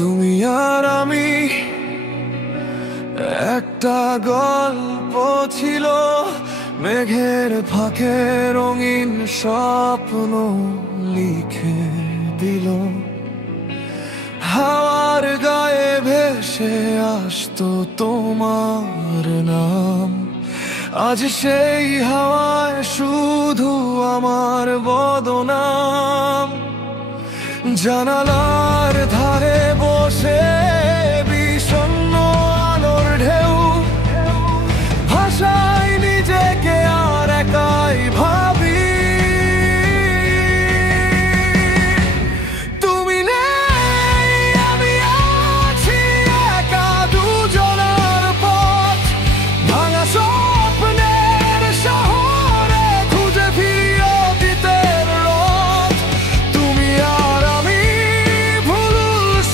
তুমি আর আমি, একটা গল্প ছিল, মেঘের ফাঁকে রঙিন স্বপ্ন লিখে দিল। হাওয়ার গায়ে ভেসে আসতো তোমার নাম, আজ সেই হাওয়ায় শুধু আমার বদনাম। জানালার ধারে বসে বিষণ্ণ আলোর ঢেউ, ভাষায় নিজেকে আর একাই ভাবি। তুমি নেই, আমি আছি, একা দুজনার পথ, ভাঙা স্বপ্নের শহরে খুঁজে ফিরি অতীতের রথ। তুমি আর আমি ভুল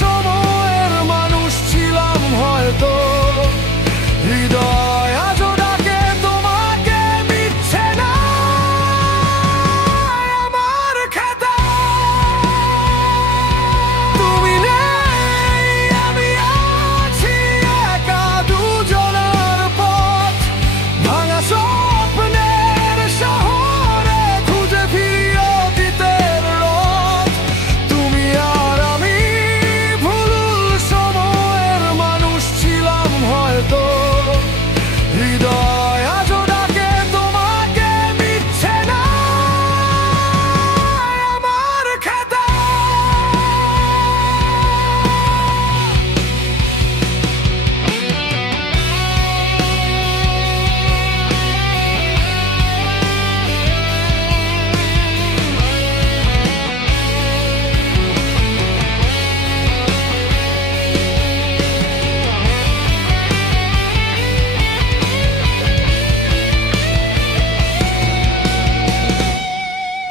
সময়ের মানুষ ছিলাম হয়তো, হৃদয় আজও ডাকে তোমাকে, মিথ্যে না আমার খাতা। তুমি নেই, আমি আছি, একা দুজনার পথ, ভাঙা স্বপ্নের শহরে খুঁজে ফিরি অতীতের রথ। তুমি আর আমি ভুল সময়ের মানুষ ছিলাম হয়তো, হৃদয় আজও ডাকে তোমাকে, মিথ্যে না আমার খাতা।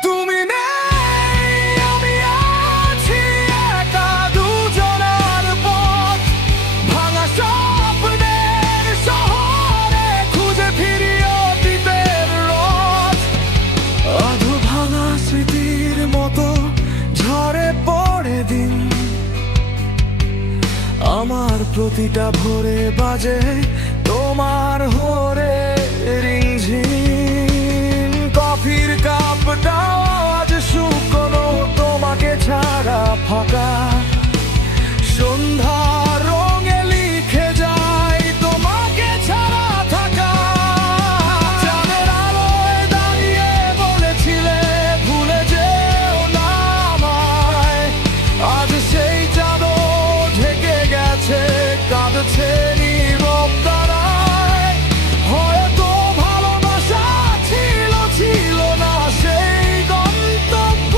তুমি নেই, আমি আছি, একা দুজনার পথ, ভাঙা স্বপ্নের শহরে খুঁজে ফিরি অতীতের রথ। আধো ভাঙা স্মৃতির মতো ঝরে পড়ে দিন, আমার প্রতিটা ভোরে বাজে তোমার হরে রিংঝিন। কফির কাপটাও আজ শুকনো, তোমাকে ছাড়া ফাঁকা। সন্ধ্যার রঙে লিখে যায় তোমাকে ছাড়া থাকা। চাঁদের আলোয় দাঁড়িয়ে বলেছিলে ভুলে যেও না আমায়, আজ সেই চাঁদও ঢেকে গেছে, কাঁদছে নীরব তারায়। হয়তো ভালোবাসা ছিল, ছিল না সেই গন্তব্য,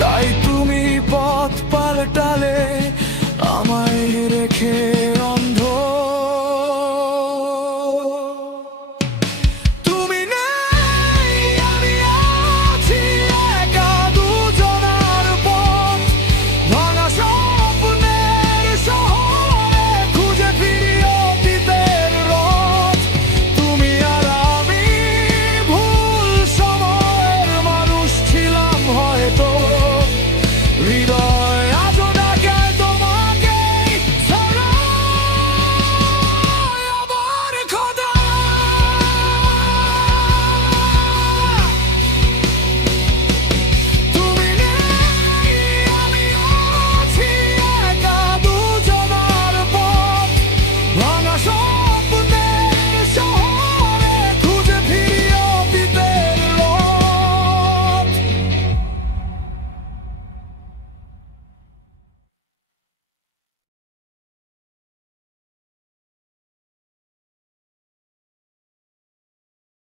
তাই তুমি পথ পাল্টালে আমায় রেখে অন্ধ। তুমি নেই, আমি আছি, একা দুজনার পথ, ভাঙা স্বপ্নের শহরে খুঁজে ফিরি অতীতের রথ। তুমি আর আমি ভুল সময়ের মানুষ ছিলাম হয়তো, হৃদয় আজও ডাকে তোমাকে, ছাড়াই আবার খোদা। তুমি নেই, আমি আছি, একা দুজনার পথ, ভাঙা